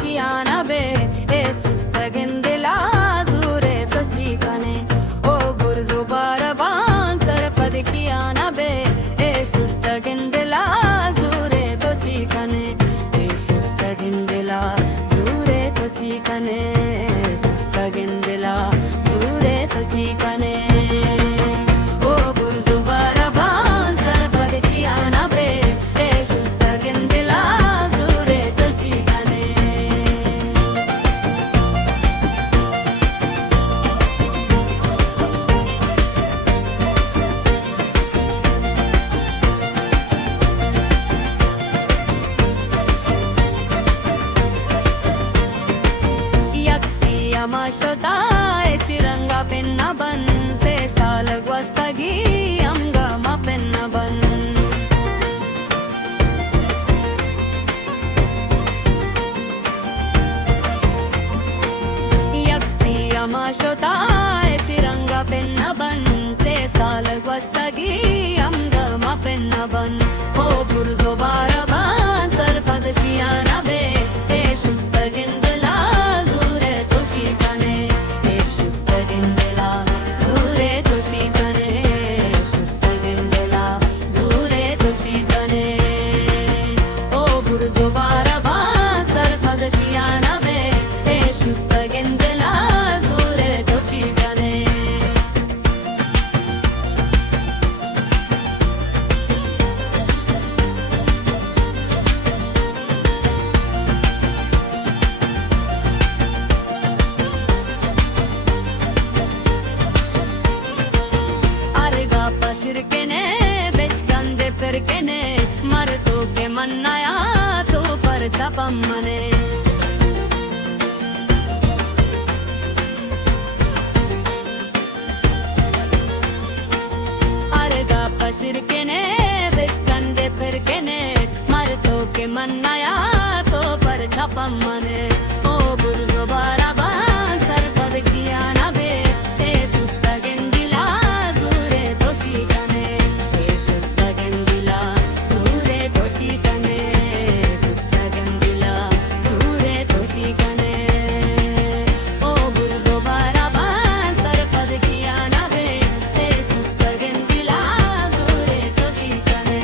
kiana be e sustagen dila zure toshikane o burzu baraban sarfad kiana be e sustagen dila zure toshikane e sustagen dila zure toshikane sustagen dila zure toshikane o burzu baraban sarfad kiana be e sustagen dila zure toshikane Yamashota chiranga penna ban se salag wastagi amga ma penna ban yakti yamashota chiranga penna ban se salag wastagi amga ma penna ban o burzo baraban sarfad shiana be e shustagin dila zure toshikane e shustagin dila zure toshikane shustagin dila zure toshikane o burzo baraban sarfad shiana be e shustagin dila zure toshikane Shirkene bechkande perkene marto ke mannaya to par chapammane arga pashirkene bechkande perkene marto ke mannaya to par chapammane o burzo baraban sarfad kiyana be e sustagen dila zure toshikane e sustagen dila zure toshikane sustagen dila zure toshikane o burzo baraban sarfad kiyana be e sustagen dila zure toshikane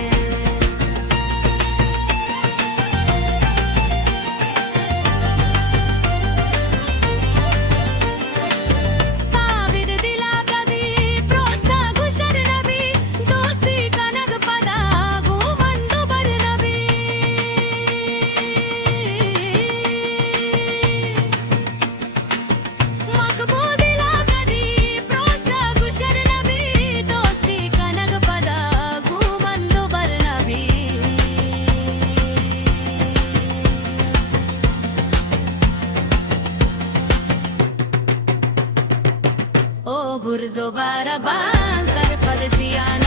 Sabir dila gadi proshta gushar nabi dosti kanag pada gumandu bar nabi makbul dila gadi proshta gushar nabi dosti kanag pada gumandu bar nabi o burzo baraban sarfad shiana